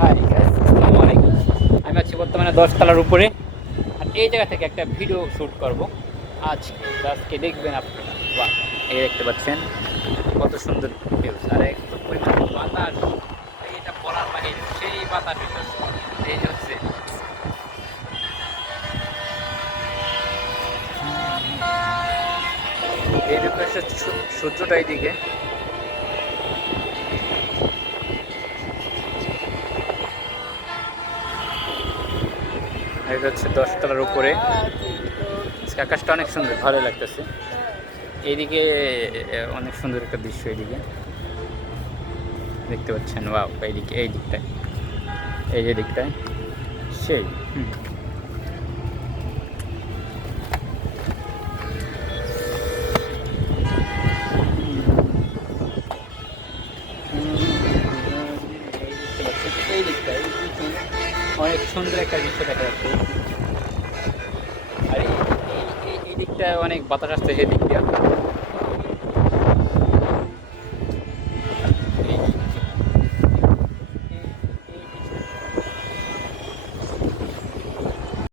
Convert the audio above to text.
Hi guys, আসসালামু আলাইকুম। আমি আছি বর্তমানে 10 তলার উপরে। আর এই জায়গা থেকে একটা ভিডিও শ্যুট করব আজকে দেখবেন আপনারা। বাহ, এই দেখতে পাচ্ছেন কত সুন্দর ভিউজ আর এত পরিমাণ বাতাস। এটা বলার বাহিরে, সেই বাতাস হইতেছে। এই যে হচ্ছে এই পাশে সূর্যটা এইদিকে। আর এটা হচ্ছে 10 তলার উপরে। আজকে আকাশটা অনেক সুন্দর, ভালো লাগতেছে। এইদিকে অনেক সুন্দর একটা দৃশ্য। এইদিকে দেখতে পাচ্ছেন, ওয়াও। এইদিকে এই দিকটায়, এই যে দিকটায় সেই এই দিকটায় অনেক সুন্দর একটা দৃশ্য দেখা যাচ্ছে। আর এই দিকটায় অনেক বাতাস আসছে, সেই দিক দিয়ে।